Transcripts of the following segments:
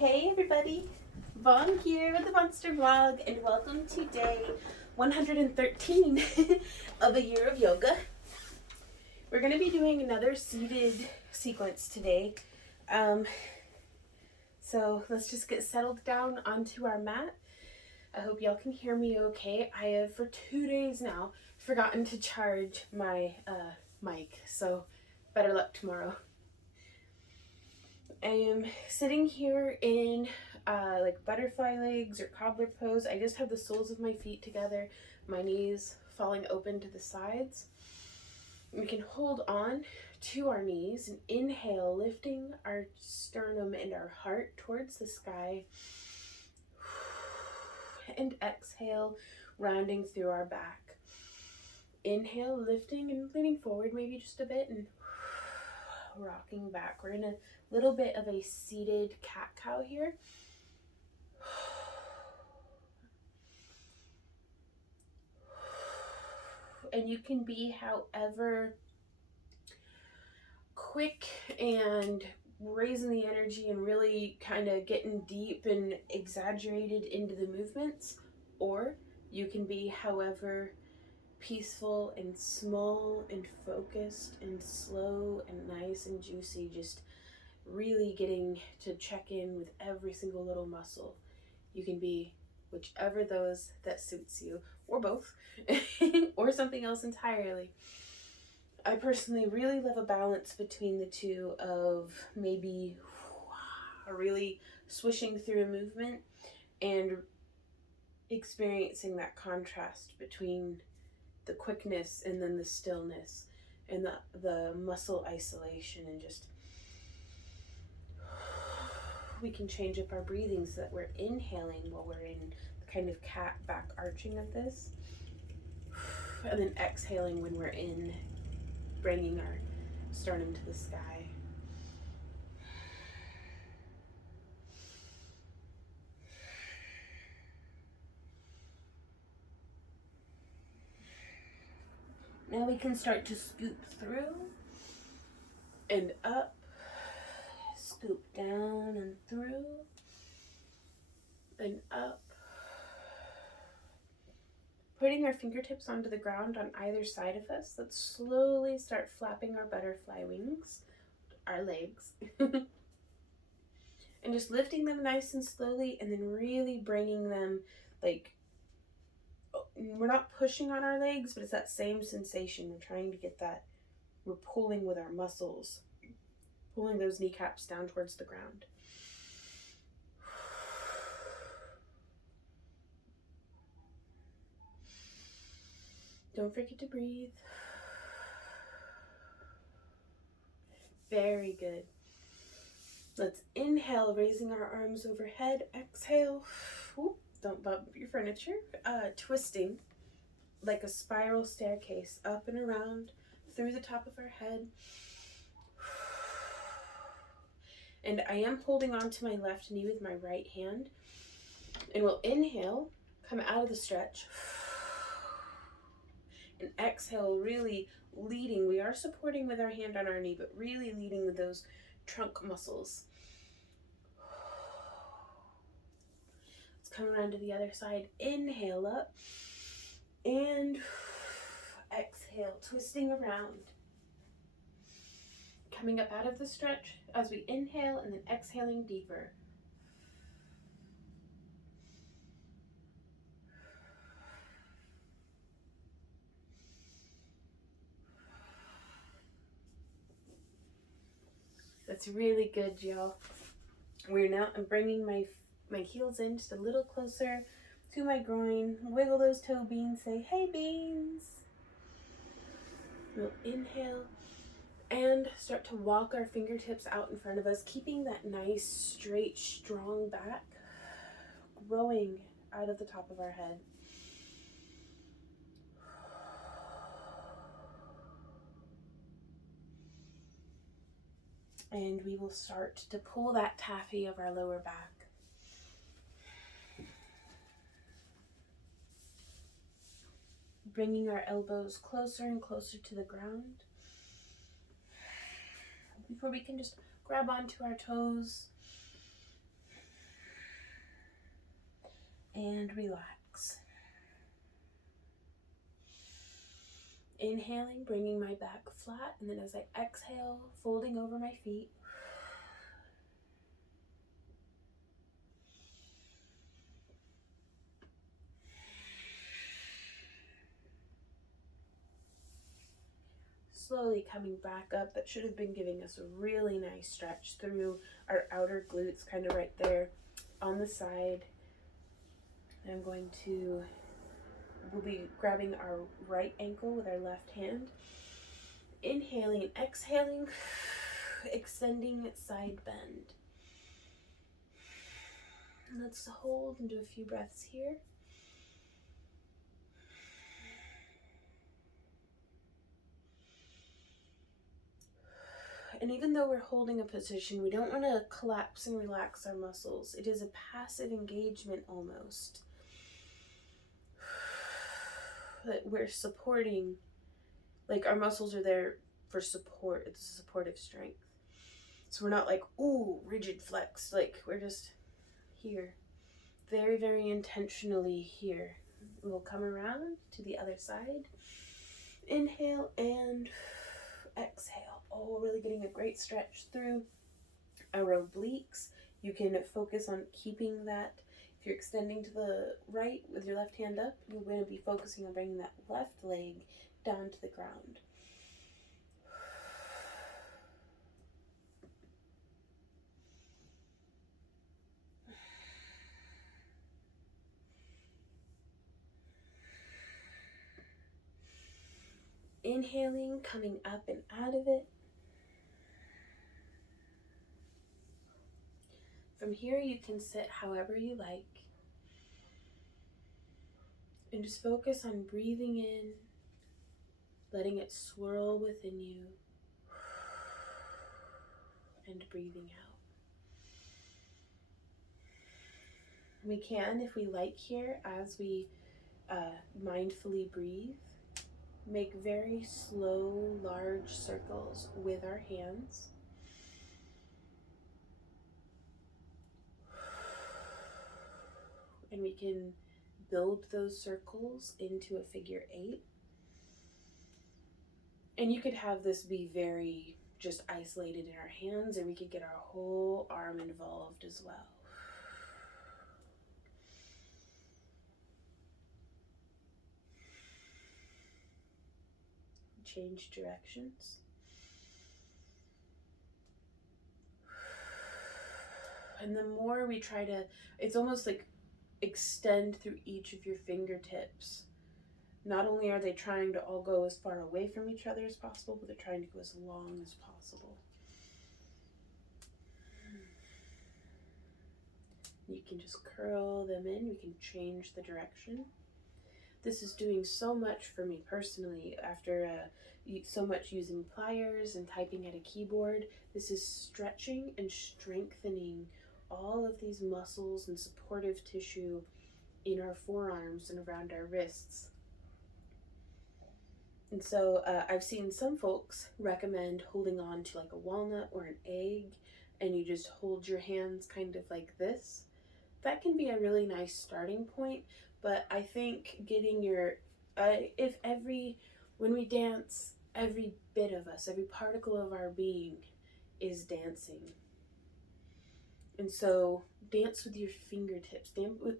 Hey everybody, Vaughn here with the Vonster vlog, and welcome to day 113 of a year of yoga. We're going to be doing another seated sequence today. So let's just get settled down onto our mat. I hope y'all can hear me okay. I have for 2 days now forgotten to charge my mic, so better luck tomorrow. I am sitting here in like butterfly legs or cobbler pose. I just have the soles of my feet together, my knees falling open to the sides. We can hold on to our knees and inhale, lifting our sternum and our heart towards the sky. And exhale, rounding through our back. Inhale, lifting and leaning forward maybe just a bit, and rocking back. We're in a little bit of a seated cat-cow here. And you can be however quick and raising the energy and really kind of getting deep and exaggerated into the movements, or you can be however peaceful and small and focused and slow and nice and juicy, just really getting to check in with every single little muscle. You can be whichever those that suits you, or both, or something else entirely. I personally really love a balance between the two of maybe really swishing through a movement and experiencing that contrast between the quickness and then the stillness and the muscle isolation, and just we can change up our breathing so that we're inhaling while we're in the kind of cat back arching of this, and then exhaling when we're in bringing our sternum to the sky. Now we can start to scoop through and up, scoop down and through and up. Putting our fingertips onto the ground on either side of us. Let's slowly start flapping our butterfly wings, our legs, and just lifting them nice and slowly, and then really bringing them, like, we're not pushing on our legs, but it's that same sensation. We're trying to get that, we're pulling with our muscles, pulling those kneecaps down towards the ground. Don't forget to breathe. Very good. Let's inhale, raising our arms overhead. Exhale. Whoop, don't bump your furniture. Twisting like a spiral staircase up and around through the top of our head. And I am holding on to my left knee with my right hand. And we'll inhale, come out of the stretch. And exhale, really leading. We are supporting with our hand on our knee, but really leading with those trunk muscles. Let's come around to the other side. Inhale up and exhale, twisting around. Coming up out of the stretch as we inhale, and then exhaling deeper. That's really good, y'all. I'm bringing my heels in just a little closer to my groin. Wiggle those toe beans. Say, hey, beans. We'll inhale and start to walk our fingertips out in front of us, keeping that nice, straight, strong back growing out of the top of our head. And we will start to pull that taffy of our lower back. Bringing our elbows closer and closer to the ground. Before we can just grab onto our toes and relax. Inhaling, bringing my back flat, and then as I exhale, folding over my feet. Slowly coming back up. That should have been giving us a really nice stretch through our outer glutes, kind of right there on the side. And we'll be grabbing our right ankle with our left hand. Inhaling and exhaling, extending side bend. Let's hold and do a few breaths here. And even though we're holding a position, we don't want to collapse and relax our muscles. It is a passive engagement almost. That we're supporting, like our muscles are there for support. It's a supportive strength. So we're not like, ooh, rigid flex. Like we're just here. Very, very intentionally here. We'll come around to the other side. Inhale and exhale. Oh, really getting a great stretch through our obliques. You can focus on keeping that. If you're extending to the right with your left hand up, you're going to be focusing on bringing that left leg down to the ground. Inhaling, coming up and out of it. From here, you can sit however you like. And just focus on breathing in, letting it swirl within you, and breathing out. We can, if we like here, as we mindfully breathe, make very slow, large circles with our hands. And we can build those circles into a figure 8. And you could have this be very just isolated in our hands, or we could get our whole arm involved as well. Change directions. And the more we try to, it's almost like extend through each of your fingertips. Not only are they trying to all go as far away from each other as possible, but they're trying to go as long as possible. You can just curl them in. We can change the direction. This is doing so much for me personally after so much using pliers and typing at a keyboard. This is stretching and strengthening all of these muscles and supportive tissue in our forearms and around our wrists. And so I've seen some folks recommend holding on to like a walnut or an egg, and you just hold your hands kind of like this. That can be a really nice starting point, but I think getting your, when we dance, every bit of us, every particle of our being is dancing. And so dance with your fingertips,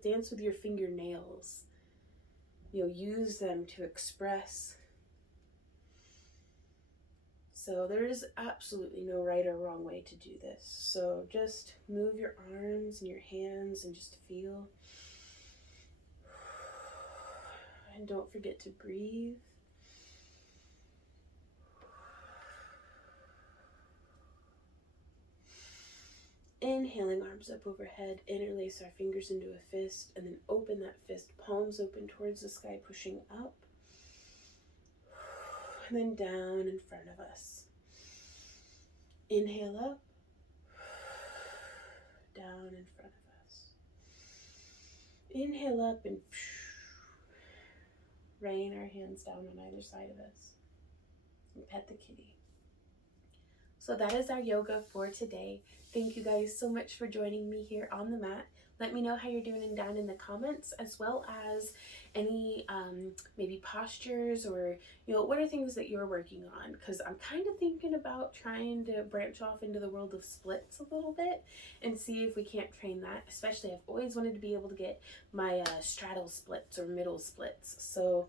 dance with your fingernails. Use them to express. So there is absolutely no right or wrong way to do this. So just move your arms and your hands and just feel. And don't forget to breathe. Inhaling, arms up overhead, interlace our fingers into a fist, and then open that fist, palms open towards the sky, pushing up. And then down in front of us. Inhale up, down in front of us. Inhale up and rain our hands down on either side of us. And pet the kitty. So that is our yoga for today. Thank you guys so much for joining me here on the mat. Let me know how you're doing down in the comments, as well as any maybe postures, or what are things that you're working on, because I'm kind of thinking about trying to branch off into the world of splits a little bit and see if we can't train that. Especially, I've always wanted to be able to get my straddle splits or middle splits, so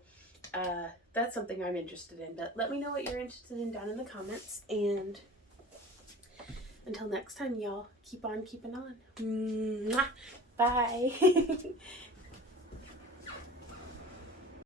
that's something I'm interested in. But let me know what you're interested in down in the comments, and until next time, y'all, keep on keeping on. Mwah. Bye.